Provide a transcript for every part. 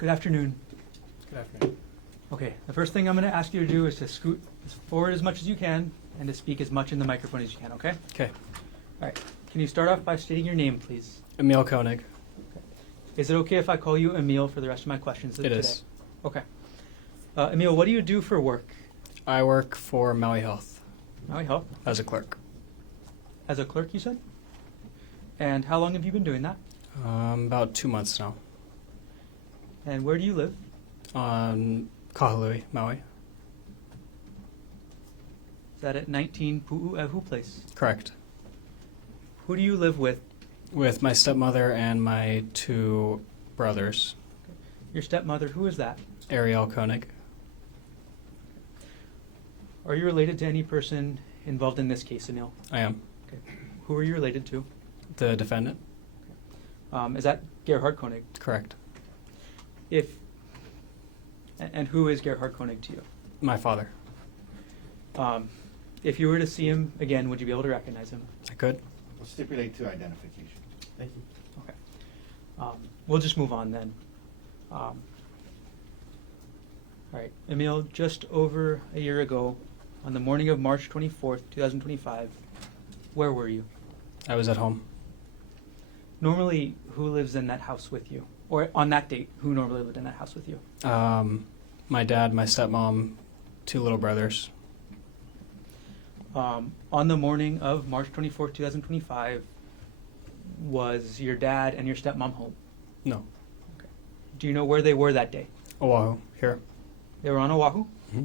Good afternoon. Good afternoon. Okay, the first thing I'm going to ask you to do is to scoot forward as much as you can and to speak as much in the microphone as you can, okay? Okay. All right. Can you start off by stating your name, please? Emile Konig. Okay. Is it okay if I call you Emile for the rest of my questions today? It is. Okay. Emile, what do you do for work? I work for Maui Health Maui Health. as a clerk. As a clerk, you said? And how long have you been doing that? About 2 months now. And where do you live? On Kahului, Maui. Is that at 19 Pu'uehu Place? Correct. Who do you live with? With my stepmother and my 2 brothers. Your stepmother, who is that? Emile Konig. Are you related to any person involved in this case, Emile? I am. Okay. Who are you related to? The defendant. Is that Gerhardt Konig? Correct. And who is Gerhardt Konig to you? My father. If you were to see him again, would you be able to recognize him? I could. We'll stipulate to identification. Thank you. Okay. We'll just move on then. All right. Emile, just over a year ago, on the morning of March 24th, 2025, where were you? I was at home. Normally, who lives in that house with you? Or on that date, who normally lived in that house with you? My dad, my stepmom, 2 little brothers. On the morning of March 24th, 2025, was your dad and your stepmom home? No. Okay. Do you know where they were that day? Oahu, here. They were on Oahu? Mm-hmm.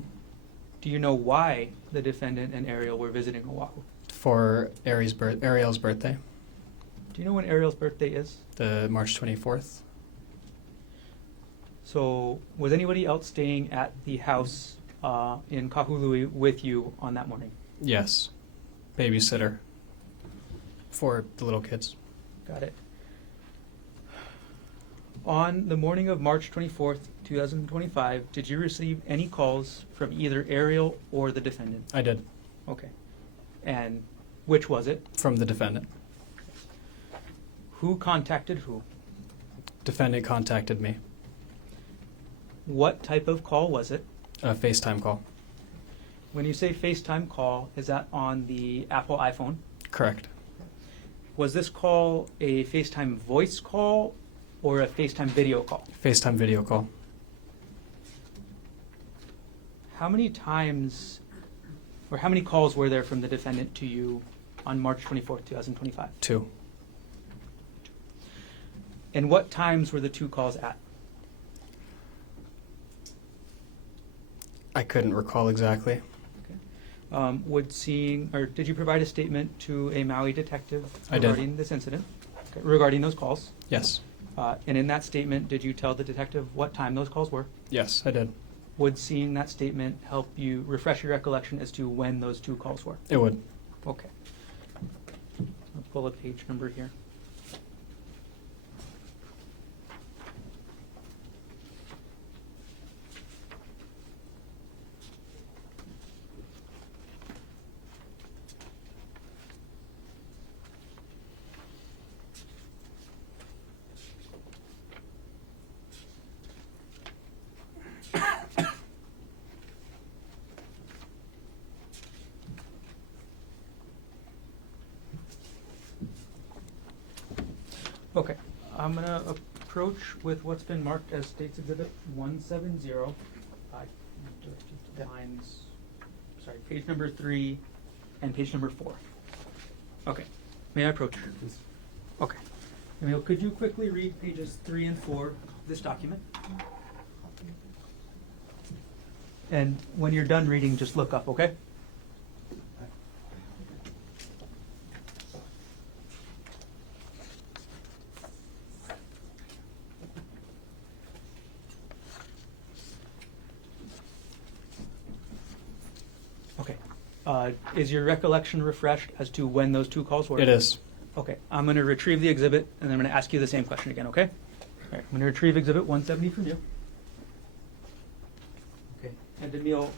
Do you know why the defendant and Ariel were visiting Oahu? For Ariel's birthday, Do you know when Ariel's birthday is? the March 24th. So, was anybody else staying at the house in Kahului with you on that morning? Yes. Babysitter. For the little kids. Got it. On the morning of March 24th, 2025, did you receive any calls from either Ariel or the defendant? I did. Okay. And which was it? From the defendant. Who contacted who? Defendant contacted me. What type of call was it? A FaceTime call. When you say FaceTime call, is that on the Apple iPhone? Correct. Was this call a FaceTime voice call or a FaceTime video call? FaceTime video call. How many times or how many calls were there from the defendant to you on March 24th, 2025? 2. And what times were the 2 calls at? I couldn't recall exactly. Did you provide a statement to a Maui detective I did. regarding this incident? Okay, regarding those calls? Yes. And in that statement, did you tell the detective what time those calls were? Yes, I did. Would seeing that statement help you refresh your recollection as to when those 2 calls were? It would. Okay. I'll pull a page number here. Okay, I'm going to approach with what's been marked as State's Exhibit 170. I directed to lines, sorry, page number 3 and page number 4. Okay, may I approach? Please. Okay. Emile, could you quickly read pages 3 and 4 of this document? And when you're done reading, just look up, okay? Okay. Is your recollection refreshed as to when those 2 calls were? It is. Okay. I'm going to retrieve the exhibit, and I'm going to ask you the same question again, okay? All right. I'm going to retrieve Exhibit 170 from you. Okay. And Emile,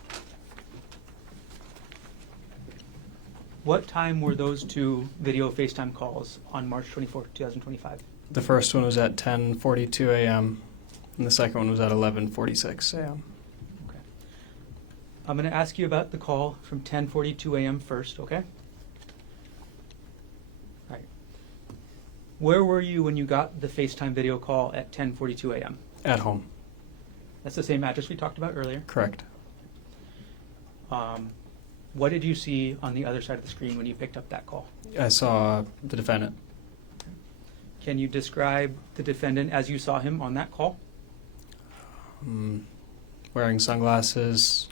what time were those 2 video FaceTime calls on March 24th, 2025? The first one was at 10:42 a.m. And the second one was at 11:46 a.m. Okay. I'm going to ask you about the call from 10:42 a.m. first, okay? All right. Where were you when you got the FaceTime video call at 10:42 a.m.? At home. That's the same address we talked about earlier. Correct. What did you see on the other side of the screen when you picked up that call? I saw the defendant. Can you describe the defendant as you saw him on that call? Wearing sunglasses,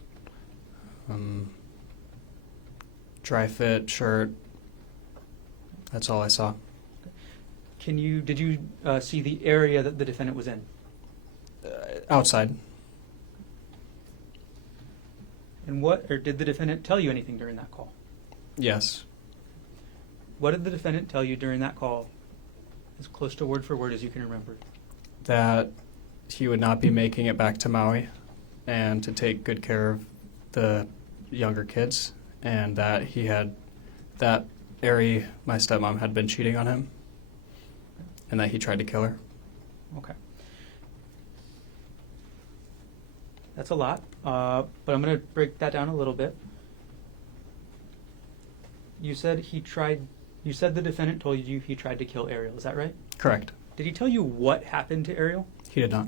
dry fit shirt. That's all I saw. Did you see the area that the defendant was in? Outside. And did the defendant tell you anything during that call? Yes. What did the defendant tell you during that call, as close to word for word as you can remember? That he would not be making it back to Maui and to take good care of the younger kids, and that Ari, my stepmom, had been cheating on him, and that he tried to kill her. Okay. That's a lot, but I'm going to break that down a little bit. You said the defendant told you he tried to kill Ariel, is that right? Correct. Did he tell you what happened to Ariel? He did not.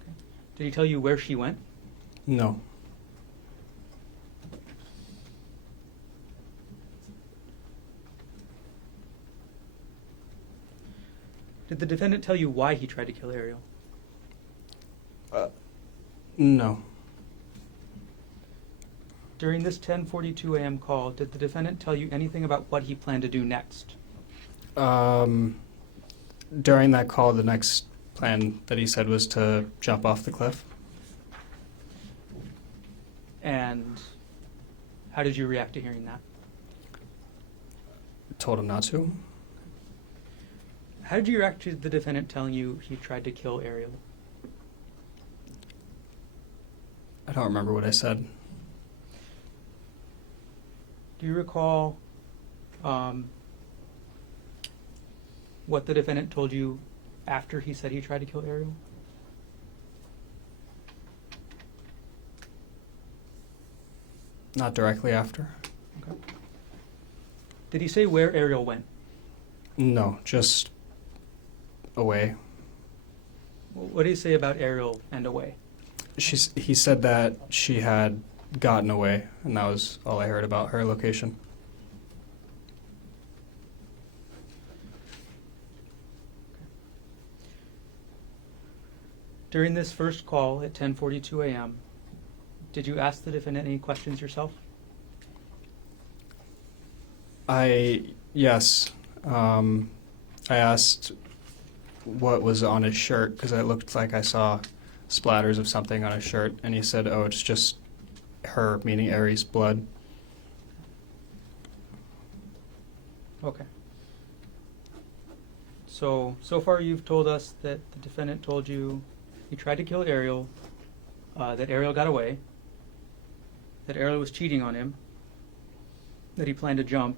Okay. Did he tell you where she went? No. Did the defendant tell you why he tried to kill Ariel? No. During this 10:42 a.m. call, did the defendant tell you anything about what he planned to do next? During that call, the next plan that he said was to jump off the cliff. And how did you react to hearing that? Told him not to. How did you react to the defendant telling you he tried to kill Ariel? I don't remember what I said. Do you recall what the defendant told you after he said he tried to kill Ariel? Not directly after. Okay. Did he say where Ariel went? No, just away. What did he say about Ariel and away? He said that she had gotten away, and that was all I heard about her location. During this first call at 10:42 a.m., did you ask the defendant any questions yourself? Yes. I asked what was on his shirt, because it looked like I saw splatters of something on his shirt, and he said, oh, it's just her, meaning Ari's, blood. Okay. So far you've told us that the defendant told you he tried to kill Ariel, that Ariel got away, that Ariel was cheating on him, that he planned to jump,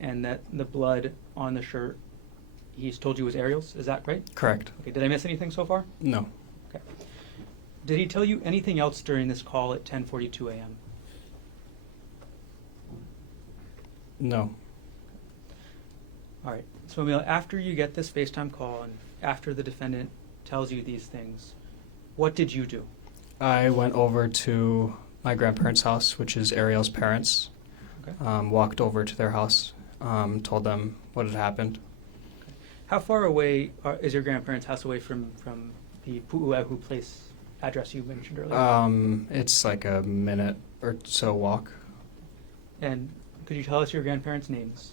and that the blood on the shirt he's told you was Ariel's. Is that right? Correct. Okay, did I miss anything so far? No. Okay. Did he tell you anything else during this call at 10:42 a.m.? No. All right. So, Emile, after you get this FaceTime call and after the defendant tells you these things, what did you do? I went over to my grandparents' house, which is Ariel's parents. Okay. Walked over to their house, told them what had happened. How far away is your grandparents' house away from the Pu'uehu place address you mentioned earlier? It's like a minute or so walk. And could you tell us your grandparents' names?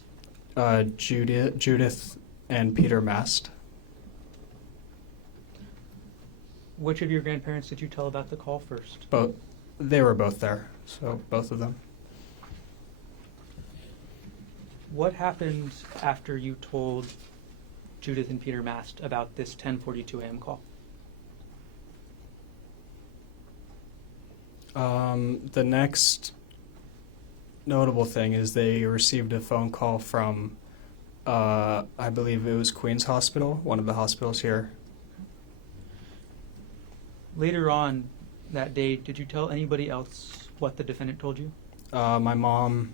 Judith and Peter Mast. Which of your grandparents did you tell about the call first? Both. They were both there, so both of them. What happened after you told Judith and Peter Mast about this 10:42 a.m. call? The next notable thing is they received a phone call from, I believe it was Queens Hospital, one of the hospitals here. Later on that day, did you tell anybody else what the defendant told you? My mom,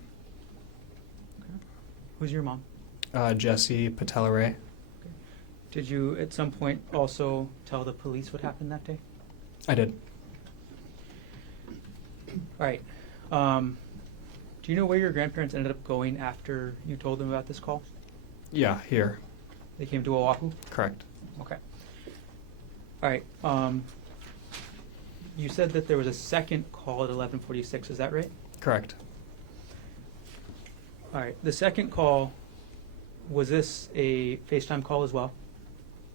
Who's your mom? Jessie Patelare. Did you at some point also tell the police what happened that day? I did. All right. Do you know where your grandparents ended up going after you told them about this call? Yeah, here. They came to Oahu? Correct. Okay. All right. You said that there was a second call at 11:46. Is that right? Correct. All right. The second call, was this a FaceTime call as well?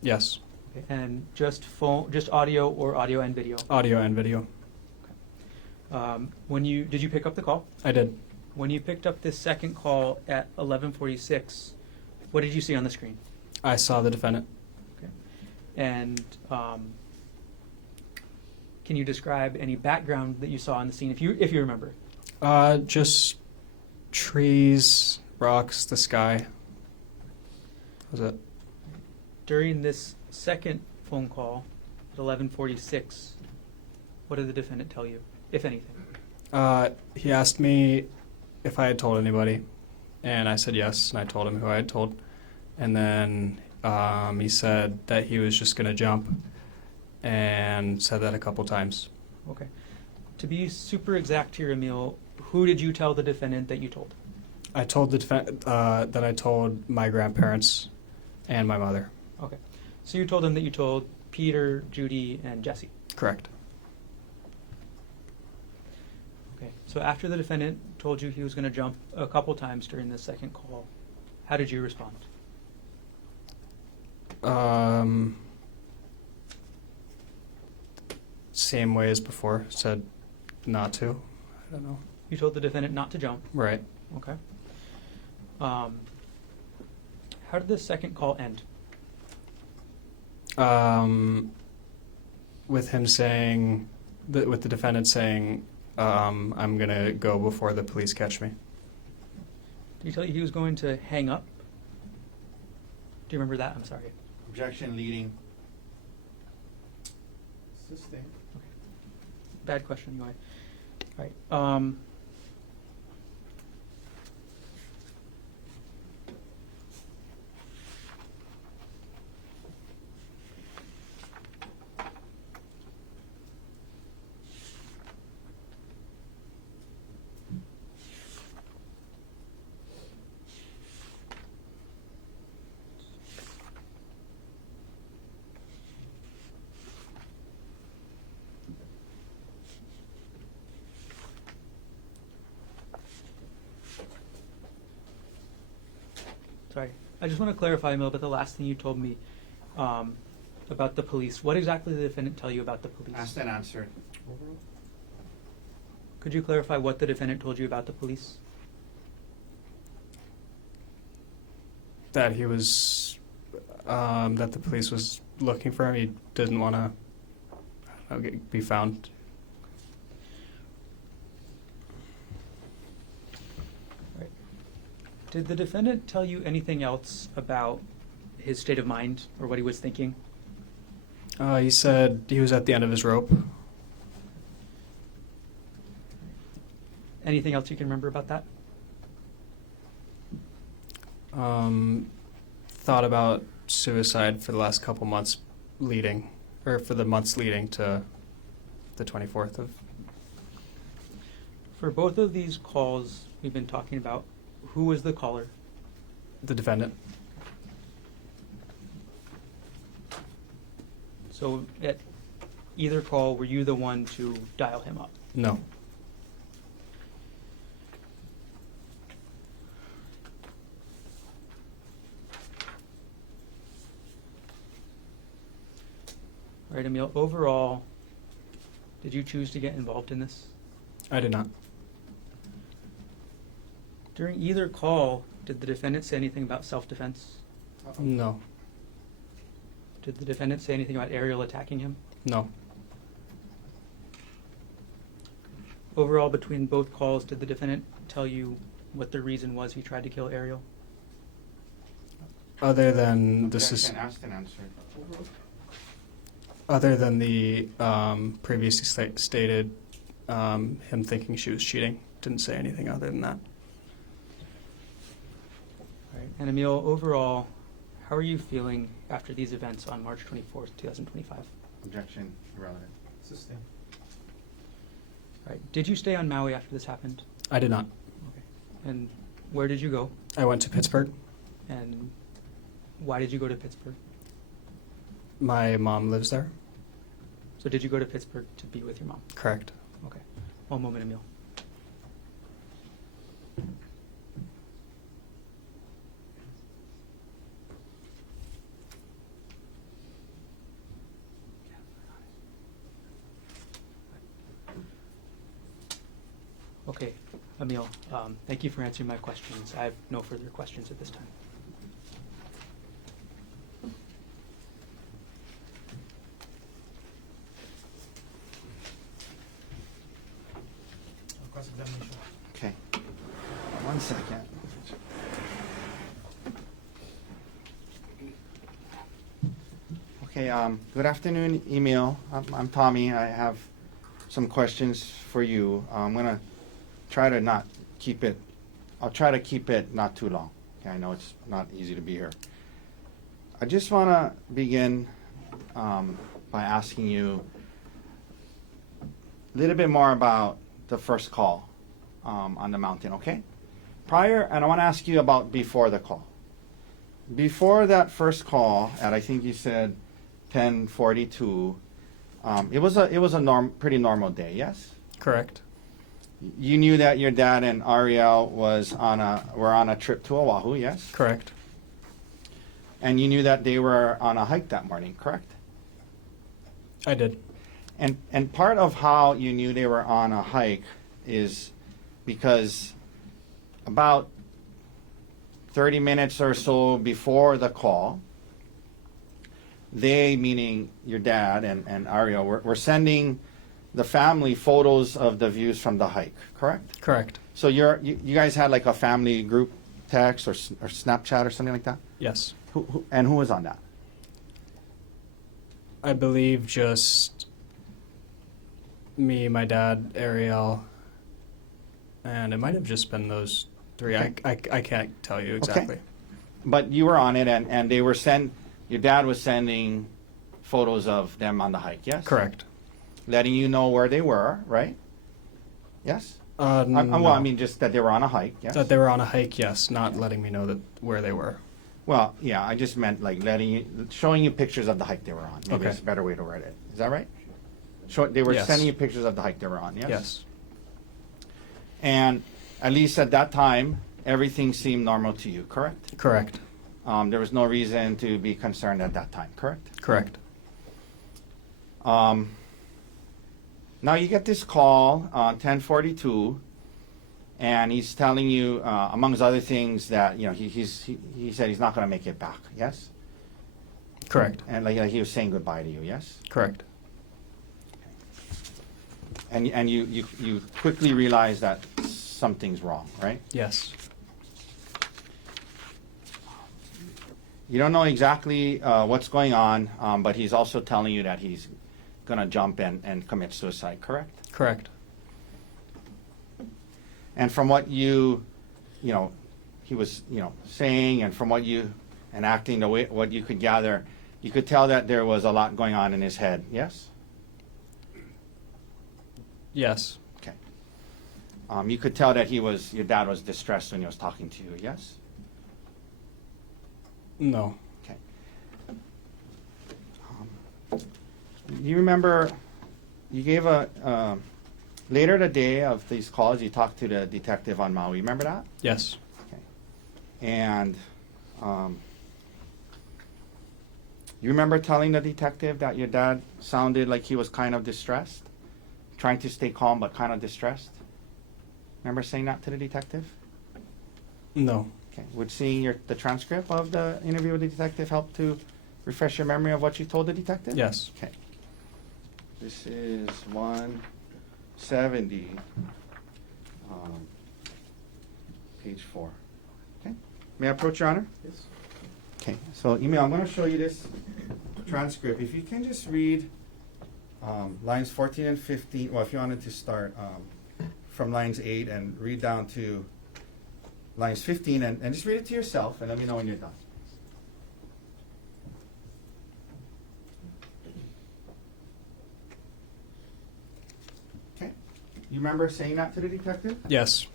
Yes. Okay. And just phone, just audio, or audio and video? Audio and video. Did you pick up the call? I did. When you picked up this second call at 11:46, what did you see on the screen? I saw the defendant. Okay. And can you describe any background that you saw on the scene, if you remember? Just trees, rocks, the sky. That was it. During this second phone call at 11:46, what did the defendant tell you, if anything? He asked me if I had told anybody, and I said yes, and I told him who I had told. And then he said that he was just going to jump, and said that a couple times. Okay. To be super exact here, Emile, who did you tell the defendant that you told? I told the that I told my grandparents and my mother. Okay. So you told them that you told Peter, Judy, and Jesse. Correct. Okay. So after the defendant told you he was going to jump a couple times during the second call, how did you respond? Same way as before. Said not to. I don't know. You told the defendant not to jump. Right. Okay. How did the second call end? With him saying, with the defendant saying, I'm going to go before the police catch me. Did he tell you he was going to hang up? Do you remember that? I'm sorry. Objection leading. Sustained. Bad question, anyway. All right. Sorry. I just want to clarify, Emile, but the last thing you told me about the police. What exactly did the defendant tell you about the police? Asked and answered. Could you clarify what the defendant told you about the police? That he was, that the police was looking for him. He didn't want to be found. Right. Did the defendant tell you anything else about his state of mind or what he was thinking? He said he was at the end of his rope. Anything else you can remember about that? Thought about suicide for the last couple months leading, or for the months leading to the 24th of. For both of these calls we've been talking about, who was the caller? The defendant. So at either call, were you the one to dial him up? No. All right, Emile, overall, did you choose to get involved in this? I did not. During either call, did the defendant say anything about self-defense? No. Did the defendant say anything about Ariel attacking him? No. Overall, between both calls, did the defendant tell you what the reason was he tried to kill Ariel? Other than this is. Objection asked and answered. Other than the previously stated him thinking she was cheating, didn't say anything other than that. All right. And Emile, overall, how are you feeling after these events on March 24th, 2025? Objection, irrelevant. Sustained. All right. Did you stay on Maui after this happened? I did not. Okay. And where did you go? I went to Pittsburgh. And why did you go to Pittsburgh? My mom lives there. So did you go to Pittsburgh to be with your mom? Correct. Okay. One moment, Emile. Okay, Emile, thank you for answering my questions. I have no further questions at this time. Cross-examination. Okay. One second. Okay, good afternoon, Emile. I'm Tommy. I have some questions for you. I'm gonna try to not keep it, I'll try to keep it not too long. Okay, I know it's not easy to be here. I just wanna begin by asking you a little bit more about the first call on the mountain, okay? Prior, and I want to ask you about before the call. Before that first call, at I think you said 10:42, it was a pretty normal day, yes? Correct. You knew that your dad and Ariel were on a trip to Oahu, yes? Correct. And you knew that they were on a hike that morning, correct? I did. And part of how you knew they were on a hike is because about 30 minutes or so before the call, they, meaning your dad and Ariel, were sending the family photos of the views from the hike, correct? Correct. So you guys had like a family group text or Snapchat or something like that? Yes. Who was on that? I believe just me, my dad, Ariel, and it might have just been those three. Okay. I can't tell you exactly. But you were on it, and they were your dad was sending photos of them on the hike, yes? Correct. Letting you know where they were, right? Yes? No. Well, I mean, just that they were on a hike, yes? That they were on a hike, yes, not letting me know where they were. Well, yeah, I just meant like showing you pictures of the hike they were on. Maybe Okay. that's a better way to word it. Is that right? They were Yes. sending you pictures of the hike they were on, yes? Yes. And at least at that time, everything seemed normal to you, correct? Correct. There was no reason to be concerned at that time, correct? Correct. Now you get this call on 10:42, and he's telling you, amongst other things, that he said he's not going to make it back. Yes. Correct. And like he was saying goodbye to you. Yes. Correct. And you quickly realize that something's wrong, right? Yes. You don't know exactly what's going on, but he's also telling you that he's going to jump and commit suicide. Correct. Correct. And from what he was, saying, and from what and acting the way what you could gather, you could tell that there was a lot going on in his head. Yes. Yes. Okay. You could tell that your dad was distressed when he was talking to you. Yes. No. Okay. You remember? You gave later the day of these calls, you talked to the detective on Maui. Remember that? Yes. Okay. And you remember telling the detective that your dad sounded like he was kind of distressed, trying to stay calm but kind of distressed? Remember saying that to the detective? No. Okay. Would seeing the transcript of the interview with the detective help to refresh your memory of what you told the detective? Yes. Okay. This is 170, page 4. Okay. May I approach, Your Honor? Yes. Okay, so Emile, I'm going to show you this transcript. If you can just read lines 14 and 15, well, if you wanted to start from lines 8 and read down to lines 15, and just read it to yourself, and let me know when you're done. Okay, you remember saying that to the detective? Yes.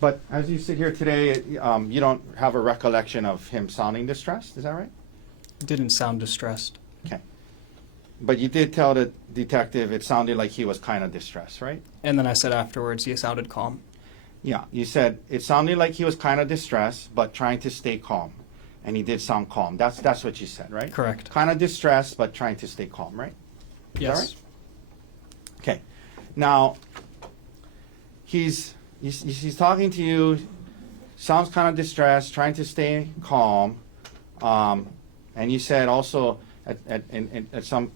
But as you sit here today, you don't have a recollection of him sounding distressed, is that right? Didn't sound distressed. Okay. But you did tell the detective it sounded like he was kind of distressed, right? And then I said afterwards, he sounded calm. Yeah, you said it sounded like he was kind of distressed, but trying to stay calm. And he did sound calm. That's what you said, right? Correct. Kind of distressed, but trying to stay calm, right? Yes. Is that right? Okay. Now, he's talking to you, sounds kind of distressed, trying to stay calm, and you said also at some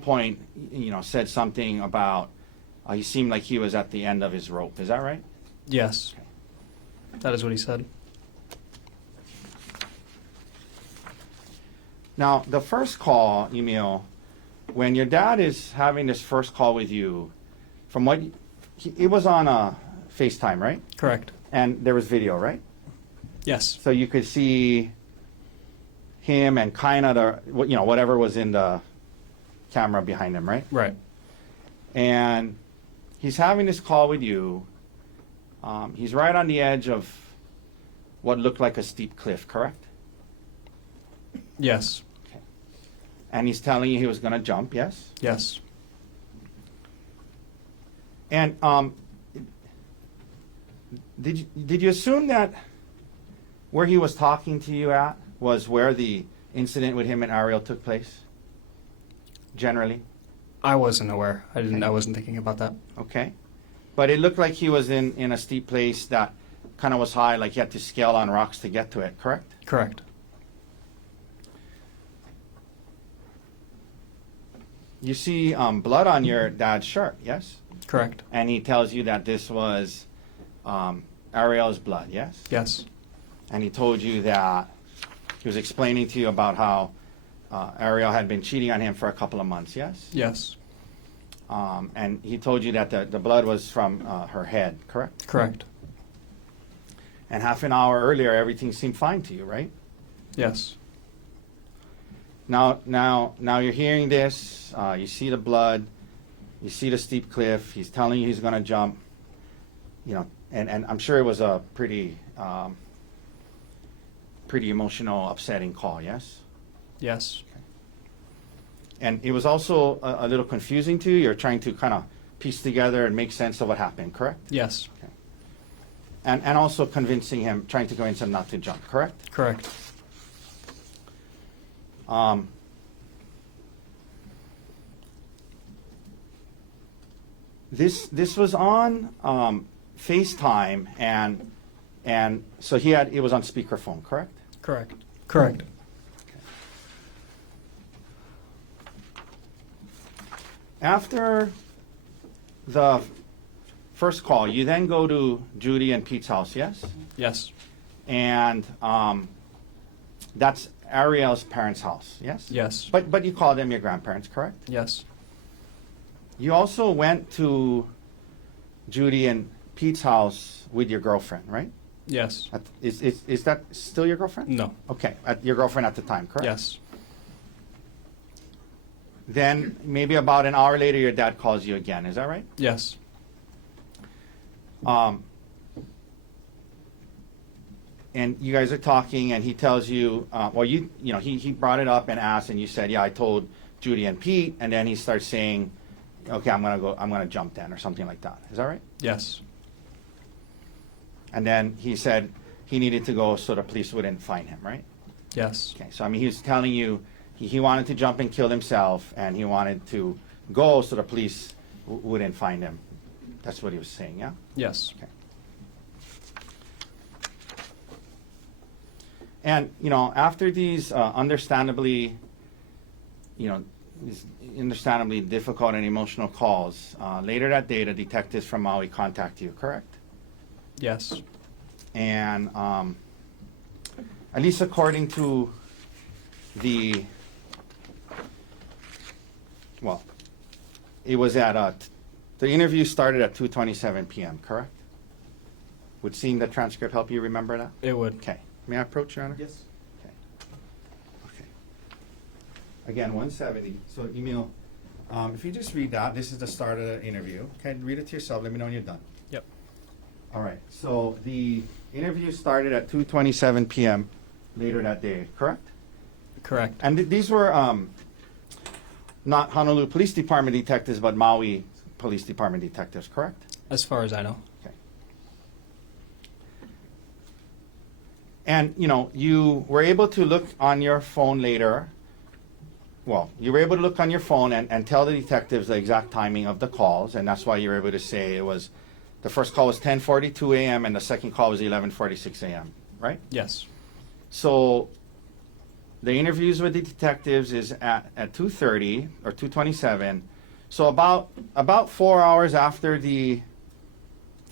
point, you know, said something about he seemed like he was at the end of his rope. Is that right? Yes. Okay. That is what he said. Now, the first call, Emile, when your dad is having this first call with you, from what it was on FaceTime, right? Correct. And there was video, right? Yes. So you could see him and kind of whatever was in the camera behind him, right? Right. And he's having this call with you. He's right on the edge of what looked like a steep cliff, correct? Yes. Okay. And he's telling you he was going to jump, yes? Yes. And did you assume that where he was talking to you at was where the incident with him and Ariel took place? Generally? I wasn't aware. Okay. I wasn't thinking about that. Okay. But it looked like he was in a steep place that kind of was high, like he had to scale on rocks to get to it, correct? Correct. You see blood on your dad's shirt, yes? Correct. And he tells you that this was Ariel's blood, yes? Yes. And he told you that he was explaining to you about how Ariel had been cheating on him for a couple of months, yes? Yes. And he told you that the blood was from her head, correct? Correct. And half an hour earlier, everything seemed fine to you, right? Yes. Now you're hearing this. You see the blood. You see the steep cliff. He's telling you he's going to jump. You know, and I'm sure it was a pretty emotional, upsetting call. Yes. Yes. And it was also a little confusing to you. You're trying to kind of piece together and make sense of what happened. Correct. Yes. Okay. And also trying to convince him not to jump. Correct. Correct. This was on FaceTime, and so it was on speakerphone, correct? Correct. Correct. After the first call, you then go to Judy and Pete's house, yes? Yes. And that's Ariel's parents' house, yes? Yes. But you call them your grandparents, correct? Yes. You also went to Judy and Pete's house with your girlfriend, right? Yes. Is that still your girlfriend? No. Okay, your girlfriend at the time, correct? Yes. Then maybe about an hour later, your dad calls you again. Is that right? Yes. And you guys are talking, and he tells you, he brought it up and asked, and you said, yeah, I told Judy and Pete, and then he starts saying, okay, I'm gonna jump then, or something like that. Is that right? Yes. And then he said he needed to go so the police wouldn't find him, right? Yes. Okay, so I mean, he was telling you he wanted to jump and kill himself, and he wanted to go so the police wouldn't find him. That's what he was saying, yeah? Yes. Okay. And, after these understandably difficult and emotional calls, later that day, the detectives from Maui contact you, correct? Yes. And at least according to the, well, it was at, the interview started at 2:27 p.m., correct? Would seeing the transcript help you remember that? It would. Okay. May I approach, Your Honor? Yes. Okay. Okay. Again, 170. So, Emile, if you just read that, this is the start of the interview. Okay, read it to yourself. Let me know when you're done. Yep. All right. So the interview started at 2:27 p.m. later that day, correct? Correct. And these were not Honolulu Police Department detectives, but Maui Police Department detectives, correct? As far as I know. Okay. And, you know, you were able to look on your phone later. Well, you were able to look on your phone and tell the detectives the exact timing of the calls, and that's why you were able to say it was, the first call was 10:42 a.m. and the second call was 11:46 a.m., right? Yes. So the interviews with the detectives is at 2:30 or 2:27. So about 4 hours after the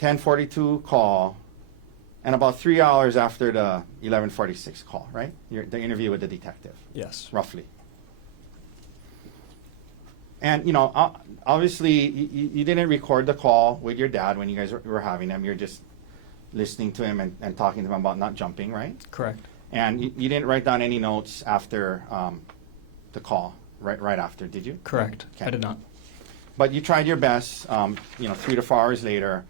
10:42 call, and about 3 hours after the 11:46 call, right? The interview with the detective, Yes. roughly. And you know, obviously, you didn't record the call with your dad when you guys were having them. You're just listening to him and talking to him about not jumping, right? Correct. And you didn't write down any notes after the call, right after, did you? Correct. Okay. I did not. But you tried your best, 3 to 4 hours later,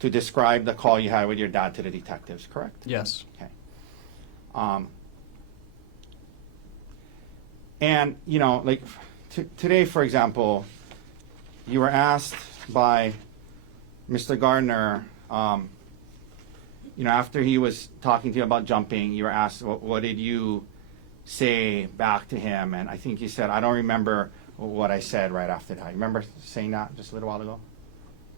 to describe the call you had with your dad to the detectives, correct? Yes. Okay. And, you know, like today, for example, you were asked by Mr. Gardner, after he was talking to you about jumping, you were asked, what did you say back to him? And I think you said, I don't remember what I said right after that. You remember saying that just a little while ago?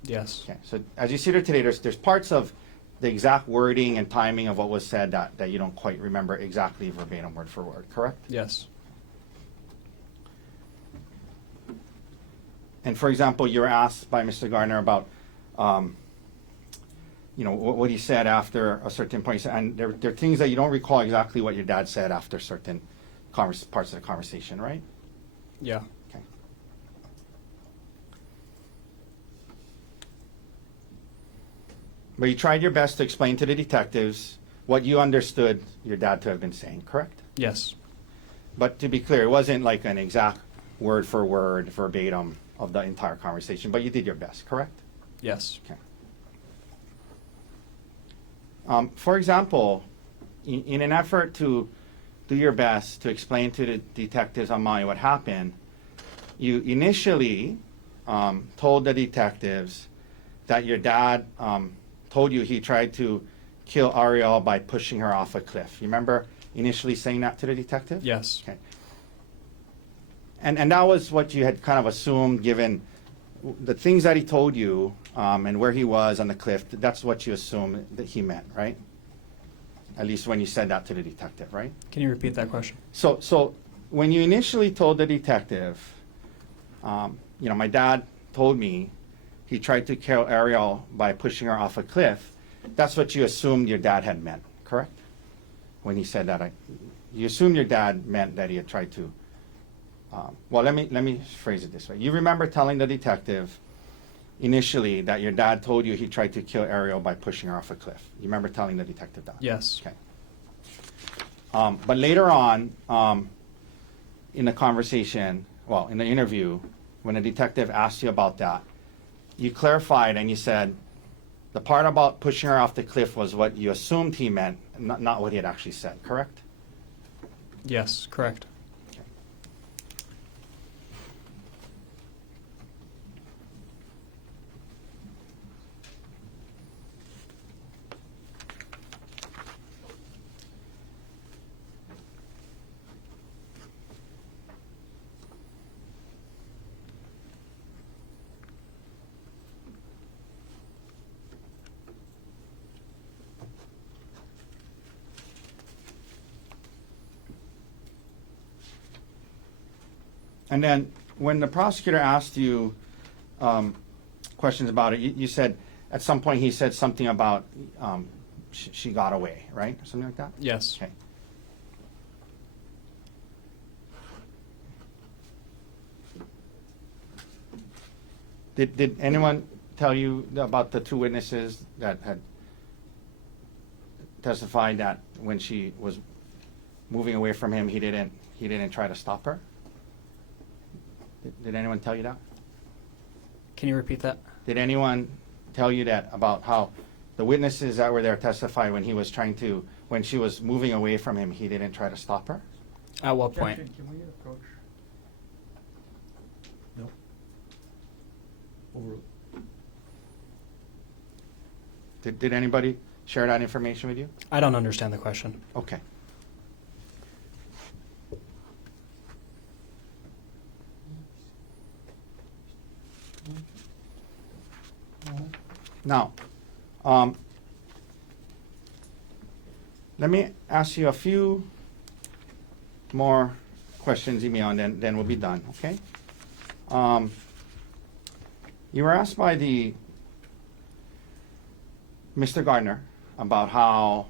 Yes. Okay. So as you see there today, there's parts of the exact wording and timing of what was said that you don't quite remember exactly verbatim, word for word, correct? Yes. And for example, you were asked by Mr. Gardner about, what he said after a certain point. And there are things that you don't recall exactly what your dad said after certain parts of the conversation, right? Yeah. Okay. But you tried your best to explain to the detectives what you understood your dad to have been saying, correct? Yes. But to be clear, it wasn't like an exact word for word, verbatim of the entire conversation, but you did your best, correct? Yes. Okay. For example, in an effort to do your best to explain to the detectives on Maui what happened, you initially told the detectives that your dad told you he tried to kill Ariel by pushing her off a cliff. You remember initially saying that to the detective? Yes. Okay. And that was what you had kind of assumed, given the things that he told you and where he was on the cliff. That's what you assumed that he meant, right? At least when you said that to the detective, right? Can you repeat that question? So when you initially told the detective, my dad told me he tried to kill Ariel by pushing her off a cliff, that's what you assumed your dad had meant, correct? When he said that, you assumed your dad meant that he had tried to. Let me phrase it this way. You remember telling the detective initially that your dad told you he tried to kill Ariel by pushing her off a cliff. You remember telling the detective that? Yes. Okay. But later on, in the conversation, in the interview, when the detective asked you about that, you clarified and you said the part about pushing her off the cliff was what you assumed he meant, not what he had actually said, correct? Yes, correct. And then when the prosecutor asked you questions about it, you said at some point he said something about she got away, right? Or something like that? Yes. Okay. Did anyone tell you about the two witnesses that had testified that when she was moving away from him, he didn't try to stop her? Did anyone tell you that? Can you repeat that? Did anyone tell you that about how the witnesses that were there testified when when she was moving away from him, he didn't try to stop her? At what point? Objection, can we approach? No. Over. Did anybody share that information with you? I don't understand the question. Okay. Now, let me ask you a few more questions, Emile, and then we'll be done, okay? You were asked by Mr. Gardner about how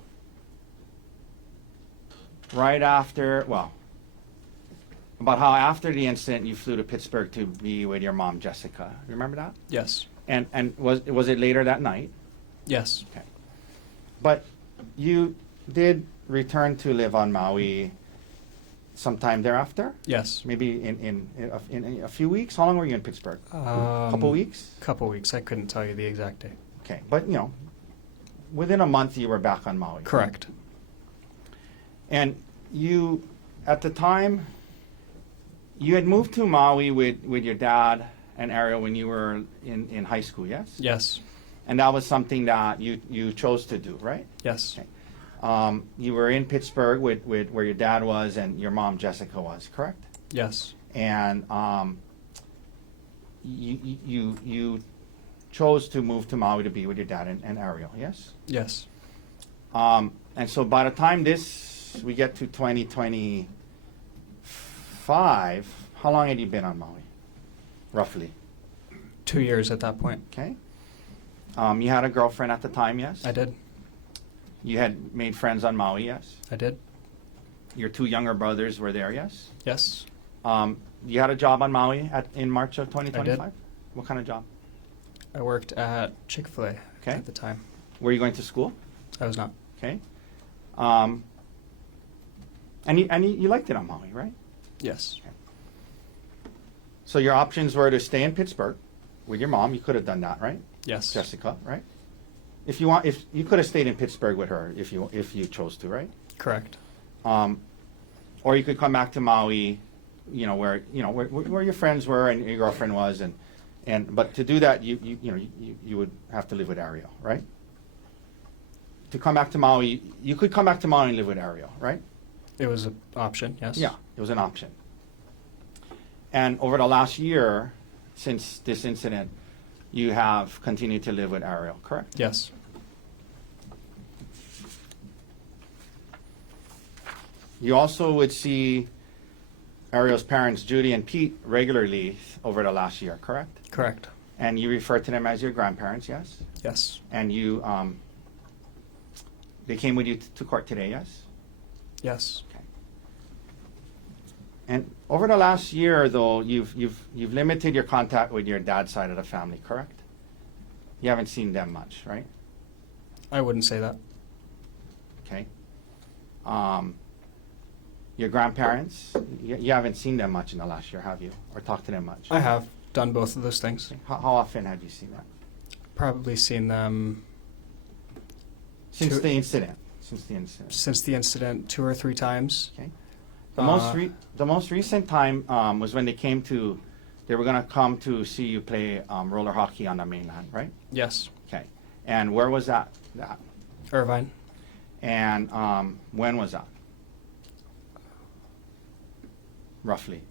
about how after the incident you flew to Pittsburgh to be with your mom, Jessica. Remember that? Yes. And was it later that night? Yes. Okay. But you did return to live on Maui sometime thereafter? Yes. Maybe in a few weeks? How long were you in Pittsburgh? Couple weeks? Couple weeks. I couldn't tell you the exact date. Okay. But, within a month you were back on Maui. Correct. And you, at the time, you had moved to Maui with your dad and Ariel when you were in high school, yes? Yes. And that was something that you chose to do, right? Yes. Okay. You were in Pittsburgh with where your dad was and your mom, Jessica, was, correct? Yes. And you chose to move to Maui to be with your dad and Ariel, yes? Yes. And so by the time we get to 2025, how long had you been on Maui, roughly? 2 years at that point. Okay. You had a girlfriend at the time, yes? I did. You had made friends on Maui, yes? I did. Your two younger brothers were there, yes? Yes. You had a job on Maui in March of 2025? I did. What kind of job? I worked at Chick-fil-A Okay. at the time. Were you going to school? I was not. Okay. And you liked it on Maui, right? Yes. So your options were to stay in Pittsburgh with your mom. You could have done that, right? Yes. Jessica, right? If you could have stayed in Pittsburgh with her if you chose to, right? Correct. Or you could come back to Maui, where your friends were and your girlfriend was, but to do that you would have to live with Ariel, right? To come back to Maui, you could come back to Maui and live with Ariel, right? It was an option, yes. Yeah, it was an option. And over the last year, since this incident, you have continued to live with Ariel, correct? Yes. You also would see Ariel's parents, Judy and Pete, regularly over the last year, correct? Correct. And you refer to them as your grandparents, yes? Yes. And you, they came with you to court today, yes? Yes. Okay. And over the last year, though, you've limited your contact with your dad's side of the family, correct? You haven't seen them much, right? I wouldn't say that. Okay. Your grandparents, you haven't seen them much in the last year, have you? Or talked to them much? I have done both of those things. How often have you seen them? Probably seen them Since Two- the incident. since the incident 2 or 3 times. Okay. The most recent time was when they were going to come to see you play roller hockey on the mainland, right? Yes. Okay. And where was that? Irvine. And when was that? Roughly.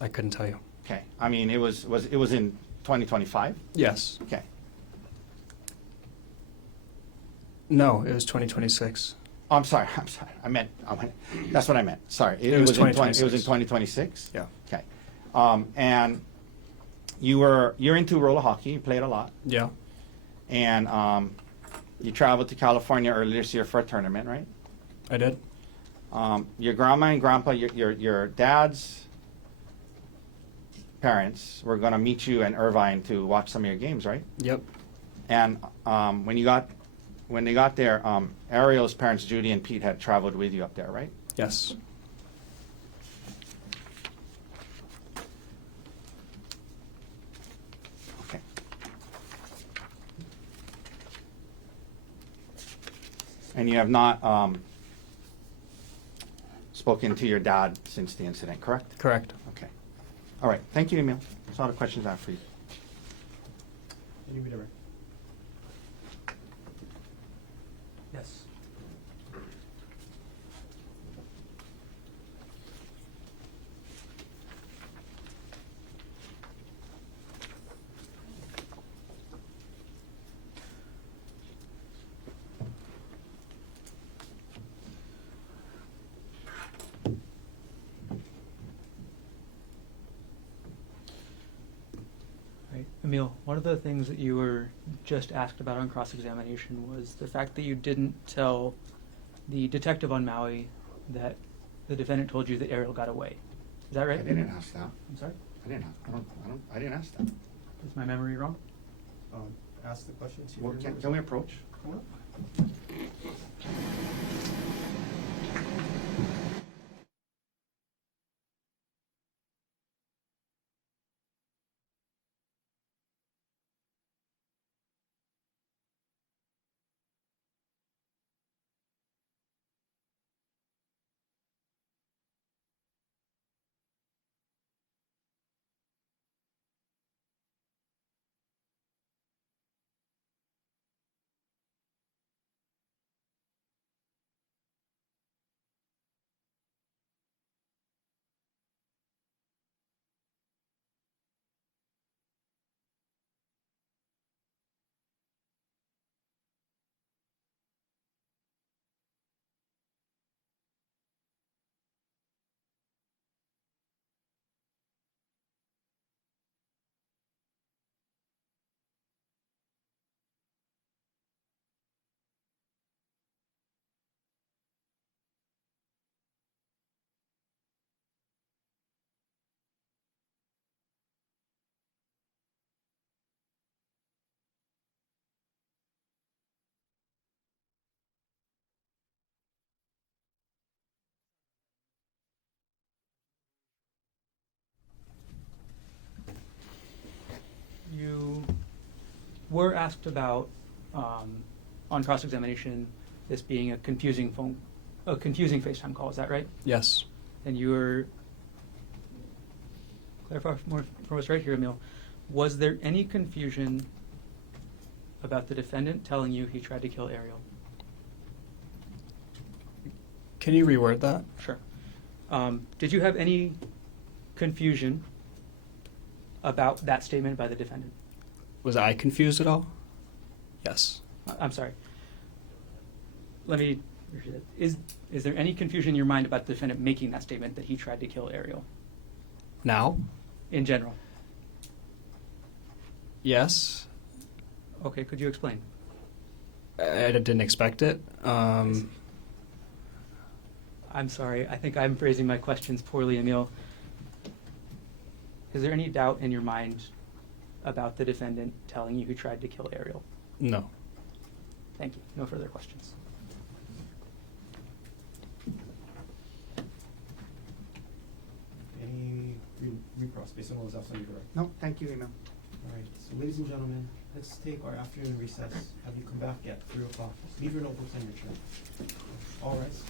I couldn't tell you. Okay. I mean, it was in 2025? Yes. Okay. No, it was 2026. Oh, I'm sorry. I meant that's what I meant. Sorry. It was It was in 2026? Yeah. Okay. And you're into roller hockey. You played a lot. Yeah. And you traveled to California earlier this year for a tournament, right? I did. Your grandma and grandpa, your dad's parents were going to meet you in Irvine to watch some of your games, right? Yep. And when they got there, Ariel's parents, Judy and Pete, had traveled with you up there, right? Yes. Okay. And you have not spoken to your dad since the incident, correct? Correct. Okay. All right. Thank you, Emile. That's all the questions I have for you. Any redirect? Yes. Right. Emile, one of the things that you were just asked about on cross-examination was the fact that you didn't tell the detective on Maui that the defendant told you that Ariel got away. Is that right? I didn't ask that. I'm sorry? I didn't ask that. Is my memory wrong? Ask the question. See if Well, you remember. can we approach? Come on. You were asked about, on cross-examination, this being a confusing FaceTime call. Is that right? Yes. And you were clarify more for us right here, Emile. Was there any confusion about the defendant telling you he tried to kill Ariel? Can you reword that? Sure. Did you have any confusion about that statement by the defendant? Was I confused at all? Yes. I'm sorry. Let me. Is there any confusion in your mind about the defendant making that statement that he tried to kill Ariel? Now? In general. Yes. Okay. Could you explain? I didn't expect it. I'm sorry. I think I'm phrasing my questions poorly, Emile. Is there any doubt in your mind about the defendant telling you he tried to kill Ariel? No. Thank you. No further questions. Any recross based on what was asked on your direct? No, thank you, Emile. All right. So, ladies and gentlemen, let's take our afternoon recess. Have you come back at 3 o'clock? Leave your notebooks on your chair. All rise.